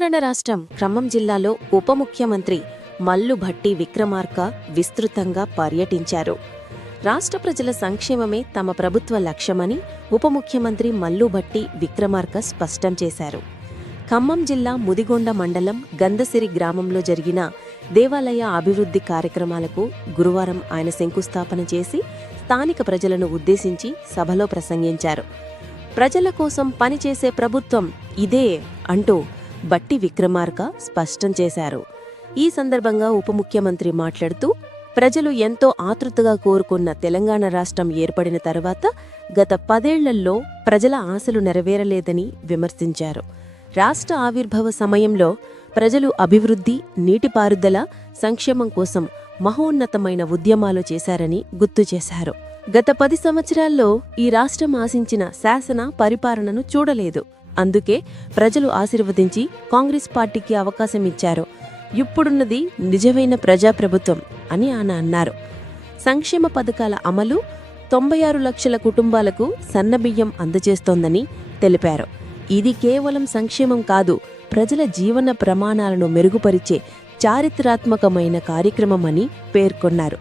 తెలంగాణ రాష్ట్రం ఖమ్మం జిల్లాలో ఉప ముఖ్యమంత్రి మల్లు భట్టి విక్రమార్క విస్తృతంగా పర్యటించారు. రాష్ట్ర ప్రజల సంక్షేమమే తమ ప్రభుత్వ లక్ష్యమని ఉప ముఖ్యమంత్రి మల్లు భట్టి విక్రమార్క స్పష్టం చేశారు. ఖమ్మం జిల్లా ముదిగొండ మండలం గంధసిరి గ్రామంలో జరిగిన దేవాలయ అభివృద్ధి కార్యక్రమాలకు గురువారం ఆయన శంకుస్థాపన చేసి స్థానిక ప్రజలను ఉద్దేశించి సభలో ప్రసంగించారు. ప్రజల కోసం పనిచేసే ప్రభుత్వం ఇదే అంటూ బట్టి విక్రమార్క స్పష్టం చేశారు. ఈ సందర్భంగా ఉప ముఖ్యమంత్రి మాట్లాడుతూ ప్రజలు ఎంతో ఆతృతగా కోరుకున్న తెలంగాణ రాష్ట్రం ఏర్పడిన తర్వాత గత పదేళ్ళలో ప్రజల ఆశలు నెరవేరలేదని విమర్శించారు. రాష్ట్ర ఆవిర్భవ సమయంలో ప్రజలు అభివృద్ధి నీటిపారుదల సంక్షేమం కోసం మహోన్నతమైన ఉద్యమాలు చేశారని గుర్తు చేశారు. గత పది సంవత్సరాల్లో ఈ రాష్ట్రం ఆశించిన శాసన పరిపాలనను చూడలేదు. అందుకే ప్రజలు ఆశీర్వదించి కాంగ్రెస్ పార్టీకి అవకాశం ఇచ్చారు. ఇప్పుడున్నది నిజమైన ప్రజాప్రభుత్వం అని ఆయన అన్నారు. సంక్షేమ పథకాల అమలు తొంభై ఆరు లక్షల కుటుంబాలకు సన్నబియ్యం అందజేస్తోందని తెలిపారు. ఇది కేవలం సంక్షేమం కాదు ప్రజల జీవన ప్రమాణాలను మెరుగుపరిచే చారిత్రాత్మకమైన కార్యక్రమమని పేర్కొన్నారు.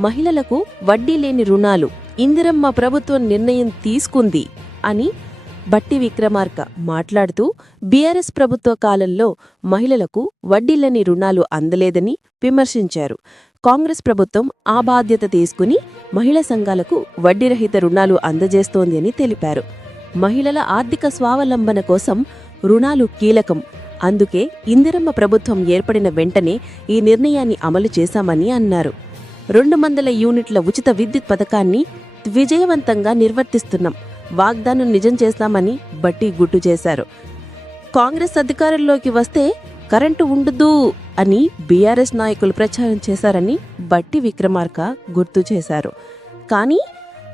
మహిళలకు వడ్డీ లేని రుణాలు ఇందిరమ్మ ప్రభుత్వం నిర్ణయం తీసుకుంది అని బట్టి విక్రమార్క మాట్లాడుతూ బీఆర్ఎస్ ప్రభుత్వ కాలంలో మహిళలకు వడ్డీలని రుణాలు అందలేదని విమర్శించారు. కాంగ్రెస్ ప్రభుత్వం ఆ బాధ్యత తీసుకుని మహిళా సంఘాలకు వడ్డీరహిత రుణాలు అందజేస్తోంది అని తెలిపారు. మహిళల ఆర్థిక స్వావలంబన కోసం రుణాలు కీలకం. అందుకే ఇందిరమ్మ ప్రభుత్వం ఏర్పడిన వెంటనే ఈ నిర్ణయాన్ని అమలు చేశామని అన్నారు. రెండు వందల యూనిట్ల ఉచిత విద్యుత్ పథకాన్ని విజయవంతంగా నిర్వర్తిస్తున్నాం. వాగ్దానం నిజం చేస్తామని బట్టి గుట్టు చేశారు. కాంగ్రెస్ అధికారంలోకి వస్తే కరెంటు ఉండదు అని బీఆర్ఎస్ నాయకులు ప్రచారం చేశారని బట్టి విక్రమార్క గుర్తు చేశారు. కానీ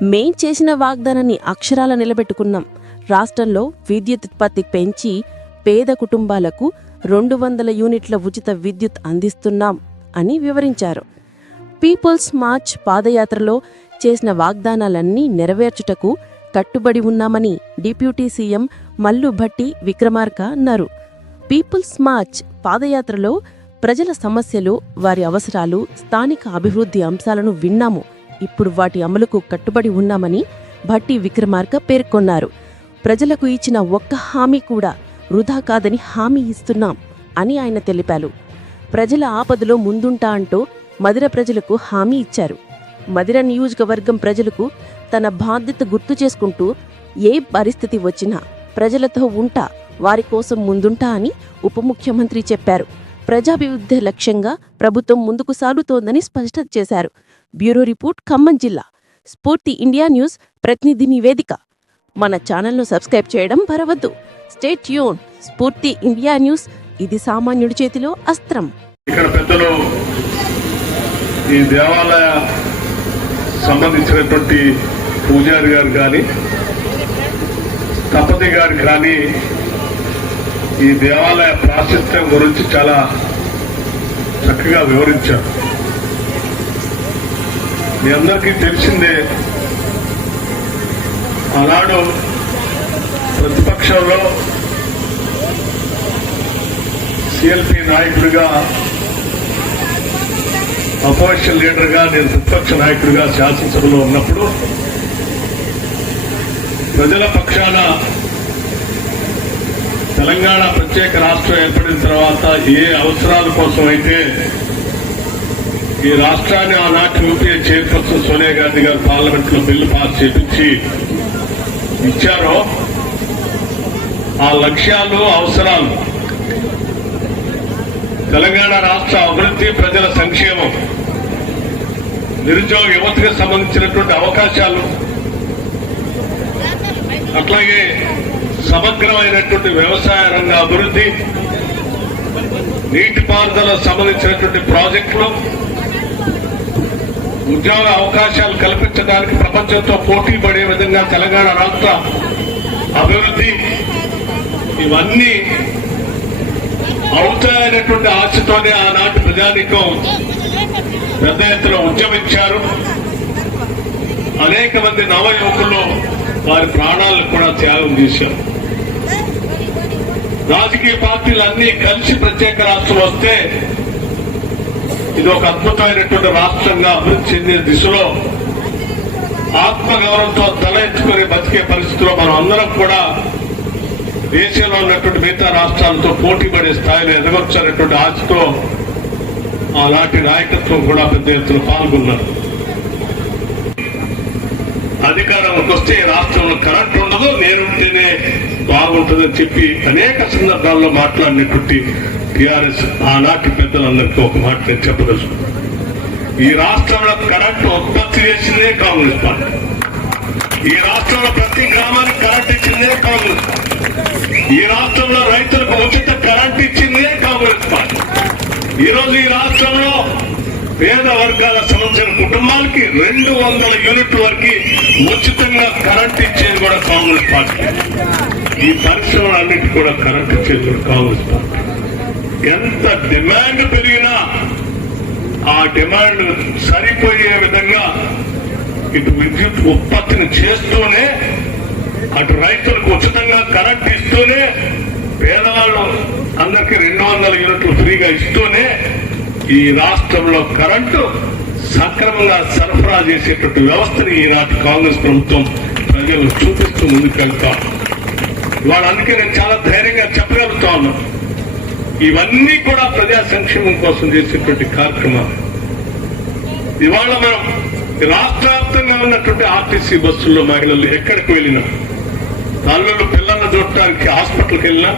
మేం చేసిన వాగ్దానాన్ని అక్షరాల నిలబెట్టుకున్నాం. రాష్ట్రంలో విద్యుత్ ఉత్పత్తి పెంచి పేద కుటుంబాలకు రెండు వందల యూనిట్ల ఉచిత విద్యుత్ అందిస్తున్నాం అని వివరించారు. పీపుల్స్ మార్చ్ పాదయాత్రలో చేసిన వాగ్దానాలన్నీ నెరవేర్చుటకు కట్టుబడి ఉన్నామని deputy C M Mallu Bhatti Vikramarka అన్నారు. పీపుల్స్ మార్చ్ పాదయాత్రలో ప్రజల సమస్యలు వారి అవసరాలు స్థానిక అభివృద్ధి అంశాలను విన్నాము. ఇప్పుడు వాటి అమలుకు కట్టుబడి ఉన్నామని భట్టి విక్రమార్క పేర్కొన్నారు. ప్రజలకు ఇచ్చిన ఒక్క హామీ కూడా వృధా కాదని హామీ ఇస్తున్నాం అని ఆయన తెలిపారు. ప్రజల ఆపదలో ముందుంటా అంటూ మదిర ప్రజలకు హామీ ఇచ్చారు. మదిర నియోజకవర్గం ప్రజలకు తన బాధ్యత గుర్తు చేసుకుంటూ ఏ పరిస్థితి వచ్చినా ప్రజలతో ఉంటా వారి కోసం ముందుంటా అని ఉప ముఖ్యమంత్రి చెప్పారు. ప్రజాభివృద్ధి లక్ష్యంగా ప్రభుత్వం ముందుకు సాగుతోందని స్పష్టత చేశారు. బ్యూరో రిపోర్ట్ ఖమ్మం జిల్లా. స్ఫూర్తి ఇండియా న్యూస్ ప్రతినిధి నివేదిక. మన ఛానల్ను సబ్స్క్రైబ్ చేయడం మరవద్దు. స్టేట్ యూన్ స్ఫూర్తి ఇండియా న్యూస్. ఇది సామాన్యుడి చేతిలో అస్త్రం. ఇక్కడ పెద్దలు ఈ దేవాలయ సంబంధించినటువంటి పూజారి గారు కానీ తపతి గారు కానీ ఈ దేవాలయ ప్రాశస్త్యం గురించి చాలా చక్కగా వివరించారు. మీ అందరికీ తెలిసిందే ఆనాడు ప్రతిపక్షంలో సిఎల్పి నాయకుడిగా అపోజిషన్ లీడర్గా నేను ప్రతిపక్ష నాయకుడిగా శాసనసభలో ఉన్నప్పుడు ప్రజల పక్షాన తెలంగాణ ప్రత్యేక రాష్ట్రం ఏర్పడిన తర్వాత ఏ అవసరాల కోసం అయితే ఈ రాష్ట్రాన్ని ఆనాటి యూపీఏ చైర్పర్సన్ సోనియా గాంధీ గారు పార్లమెంట్లో బిల్లు పాస్ చేపించి ఇచ్చారో ఆ లక్ష్యాలు అవసరాలు తెలంగాణ రాష్ట్ర అభివృద్ధి ప్రజల సంక్షేమం నిరుద్యోగ యువతకు సంబంధించినటువంటి అవకాశాలు అట్లాగే సమగ్రమైనటువంటి వ్యవసాయ రంగ అభివృద్ధి నీటిపారుదల సంబంధించినటువంటి ప్రాజెక్టులు ఉద్యోగ అవకాశాలు కల్పించడానికి ప్రపంచంతో పోటీ పడే విధంగా తెలంగాణ రాష్ట్ర అభివృద్ధి ఇవన్నీ అవుతాయనేటువంటి ఆశతోనే ఆనాటి ప్రజానికం పెద్ద ఎత్తున ఉద్యమించారు. అనేక మంది నవ యువకులు వారి ప్రాణాలను కూడా త్యాగం చేశారు. రాజకీయ పార్టీలు అన్ని కలిసి ప్రత్యేక రాష్ట్రం వస్తే ఇది ఒక అద్భుతమైనటువంటి రాష్ట్రంగా అభివృద్ధి చెందిన దిశలో ఆత్మగౌరవంతో తల ఎత్తుకునే బతికే పరిస్థితిలో మనం అందరం కూడా దేశంలో ఉన్నటువంటి మిగతా రాష్ట్రాలతో పోటీ పడే స్థాయిలో ఎదగొచ్చారనేటువంటి ఆశతో అలాంటి నాయకత్వం కూడా పెద్ద ఎత్తున పాల్గొన్నారు అధికారంలోకి వస్తే రాష్ట్రంలో కరెంట్ ఉండదు నేనుంటేనే బాగుంటుందని చెప్పి అనేక సందర్భాల్లో మాట్లాడినటువంటి టిఆర్ఎస్ ఆనాటి పెద్దలందరికీ ఒక మాట నేను చెప్పదలుచుకున్నాను. ఈ రాష్ట్రంలో కరెంట్ ఉత్పత్తి చేసిందే కాంగ్రెస్ పార్టీ. ఈ రాష్ట్రంలో ప్రతి గ్రామానికి కరెంట్ ఇచ్చిందే కాంగ్రెస్ పార్టీ. ఈ రాష్ట్రంలో రైతులకు ఉచిత కరెంట్ ఇచ్చిందే కాంగ్రెస్ పార్టీ. ఈ రోజు ఈ రాష్ట్రంలో పేద వర్గాల సంబంధించిన కుటుంబాలకి రెండు వందల యూనిట్ల వరకు ఉచితంగా కరెంట్ ఇచ్చేది కూడా కాంగ్రెస్ పార్టీ. ఈ పరిశ్రమలన్నిటి కూడా కరెంట్ ఇచ్చేది కూడా కాంగ్రెస్ పార్టీ. ఎంత డిమాండ్ పెరిగినా ఆ డిమాండ్ సరిపోయే విధంగా ఇటు విద్యుత్ ఉత్పత్తిని చేస్తూనే అటు రైతులకు ఉచితంగా కరెంట్ ఇస్తూనే పేదవాళ్ళు అందరికి రెండు వందల యూనిట్లు ఫ్రీగా ఇస్తూనే ఈ రాష్ట్రంలో కరెంటు సక్రమంగా సరఫరా చేసేటట్టు వ్యవస్థని ఈనాటి కాంగ్రెస్ ప్రభుత్వం ప్రజలు చూపిస్తూ ముందుకెళ్తాం ఇవాళ అందుకే నేను చాలా ధైర్యంగా చెప్పగలుగుతా ఇవన్నీ కూడా ప్రజా సంక్షేమం కోసం చేసేటువంటి కార్యక్రమాలు. ఇవాళ మనం రాష్ట్ర వ్యాప్తంగా ఉన్నటువంటి ఆర్టీసీ బస్సుల్లో మహిళలు ఎక్కడికి వెళ్ళినా తల్లులు పిల్లలను చూడటానికి హాస్పిటల్కి వెళ్ళినా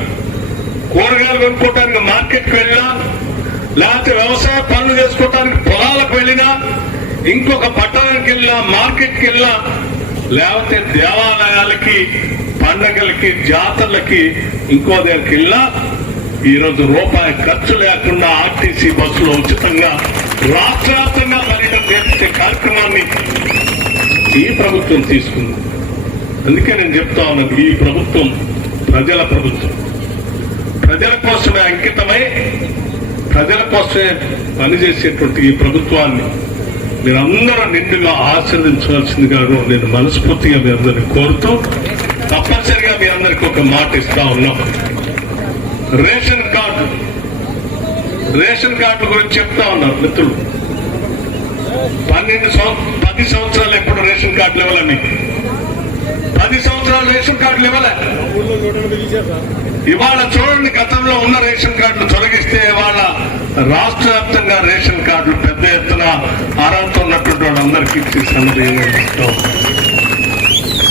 కూరగాయలు కొనుక్కోవడానికి మార్కెట్కి వెళ్ళినా లేకపోతే వ్యవసాయ పనులు చేసుకోవడానికి పొలాలకు వెళ్ళినా ఇంకొక పట్టణానికి వెళ్ళినా మార్కెట్కి వెళ్ళినా లేకపోతే దేవాలయాలకి పండగలకి జాతరలకి ఇంకో దగ్గరికి వెళ్ళినా ఈ రోజు రూపాయి ఖర్చు లేకుండా ఆర్టీసీ బస్సులో ఉచితంగా రాష్ట్ర వ్యాప్తంగా పర్యటన చేసే కార్యక్రమాన్ని ఈ ప్రభుత్వం తీసుకుంది. అందుకే నేను చెప్తా ఉన్నాను ఈ ప్రభుత్వం ప్రజల ప్రభుత్వం. ప్రజల కోసమే అంకితమై ప్రజల కోసమే పనిచేసేటువంటి ఈ ప్రభుత్వాన్ని మీరందరూ నిండుగా ఆశీర్వదించవలసిందిగా నేను మనస్ఫూర్తిగా మీ అందరిని కోరుతూ తప్పనిసరిగా మీ అందరికి ఒక మాట ఇస్తా ఉన్నాం. Ration card. రేషన్ కార్డు గురించి చెప్తా ఉన్నారు మిత్రులు. పన్నెండు సంవత్సరం పది సంవత్సరాలు ఎప్పుడు రేషన్ కార్డులు ఇవ్వాలని పది సంవత్సరాలు రేషన్ కార్డులు ఇవ్వలే ఇవాళ చూడండి గతంలో ఉన్న రేషన్ కార్డులు తొలగిస్తే ఇవాళ రాష్ట్ర వ్యాప్తంగా రేషన్ కార్డులు పెద్ద ఎత్తున అర్హత ఉన్నటువంటి వాళ్ళందరికీ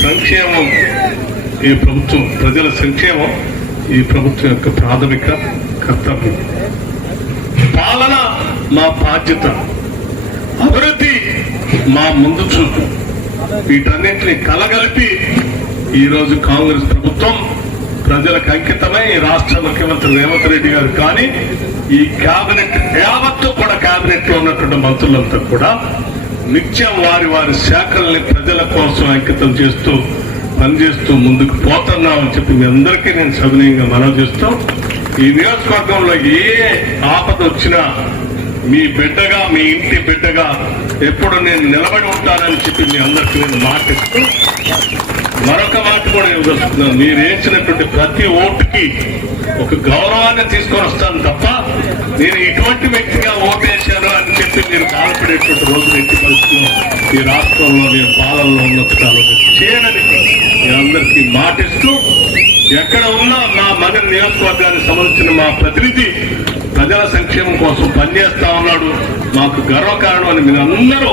సంక్షేమం ఈ ప్రభుత్వం ప్రజల సంక్షేమం ఈ ప్రభుత్వం యొక్క ప్రాథమిక కర్తవ్యం. పాలన మా బాధ్యత. అభివృద్ధి మా ముందు చూపు. వీటన్నింటినీ కలగలిపి ఈ రోజు కాంగ్రెస్ ప్రభుత్వం ప్రజలకు అంకితమై రాష్ట్ర ముఖ్యమంత్రి రేవంత్ రెడ్డి గారు కానీ ఈ కేబినెట్ యావత్తు కూడా కేబినెట్లో ఉన్నటువంటి మంత్రులంతా కూడా నిత్యం వారి వారి శాఖల్ని ప్రజల కోసం అంకితం చేస్తూ పనిచేస్తూ ముందుకు పోతున్నామని చెప్పి మీ అందరికీ నేను సవినీయంగా మనవి చేస్తూ ఈ నియోజకవర్గంలో ఏ ఆపద వచ్చినా మీ బిడ్డగా మీ ఇంటి బిడ్డగా ఎప్పుడు నేను నిలబడి ఉంటానని చెప్పి మీ అందరికీ నేను మాటిస్తూ మరొక మాట కూడా ఇవ్వగలుగుతున్నాను మీరు వేసినటువంటి ప్రతి ఓటుకి ఒక గౌరవాన్ని తీసుకొని వస్తాను తప్ప నేను ఇటువంటి వ్యక్తిగా ఓటేశాను అని చెప్పి మీరు బాధపడేటువంటి రోజులు ఎట్టి పరిస్థితుల్లో ఈ రాష్ట్రంలో నేను పాలనలో ఉన్నత కాలంలో చేయనని మీ అందరికీ మాటిస్తూ ఎక్కడ ఉన్నా మా మదర్ నియోజకవర్గానికి సంబంధించిన మా ప్రతినిధి ప్రజల సంక్షేమం కోసం పనిచేస్తా ఉన్నాడు. మాకు గర్వకారణం అని మీరు అందరూ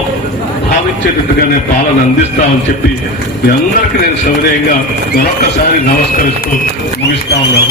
భావించేటట్టుగానే పాలన అందిస్తామని చెప్పి మీ అందరికీ నేను సవినయంగా మరొకసారి నమస్కరిస్తూ ముగిస్తా ఉన్నాను.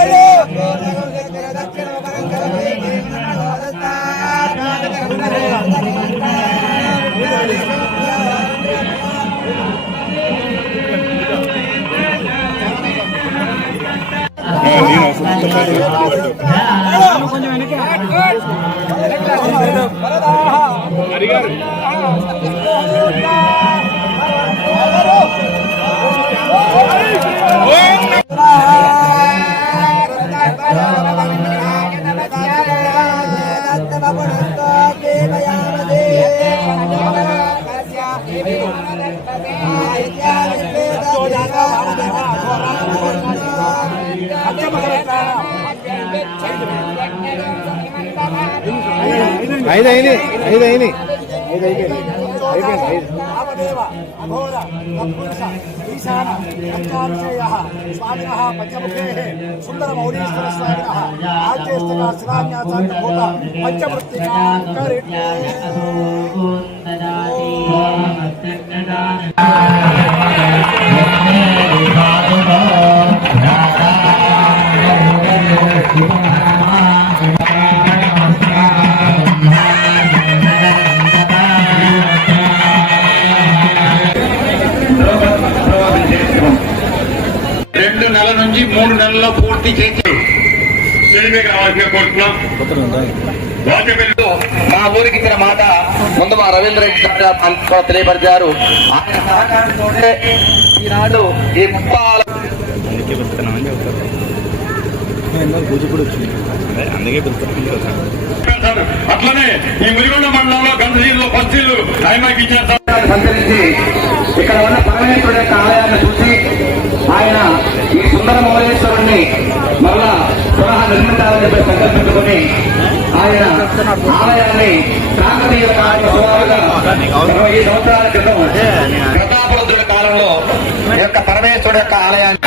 కొంచెం ఐదు అయినాయి ఐదు అయినాయి. ఐదు అయిపోయింది అయిపోయింది ఐదు అఘోర ఈశాన పంచాక్షయ స్వామినః పంచముఖే సుందర మౌలీశ్వర స్వామినః ఆజ్యేష్టక శిలాన్యాసాంత భూత నెలల నుంచి మూడు నెలల్లో పూర్తి చేశారు తెలివే కావాల్సిన కోరుతున్నాం వాజపేయిలో మా ఊరికి ఇచ్చిన మాట ముందు మా రవీంద్ర రెడ్డి తెలియపరిచారు. ఆయన సహకారంతోనే ఈనాడు ఈ ముప్పాల చేశారు. అట్లనే ఈ మురిగొండ మండలంలో గంధజీలో టైమాకి సంచరించి ఇక్కడ ఉన్న పరమేశ్వరుడు యొక్క ఆలయాన్ని చూసి మౌలేశ్వరుణ్ణి మరలా పునః నిర్మించాలని చెప్పి సంకల్పించుకుని ఆయన ఆలయాన్ని కాకతీయ కాలం సుమారుగా ఇరవై సంవత్సరాల క్రితం ప్రతాపరుద్రుడి కాలంలో యొక్క పరమేశ్వరుడు యొక్క ఆలయాన్ని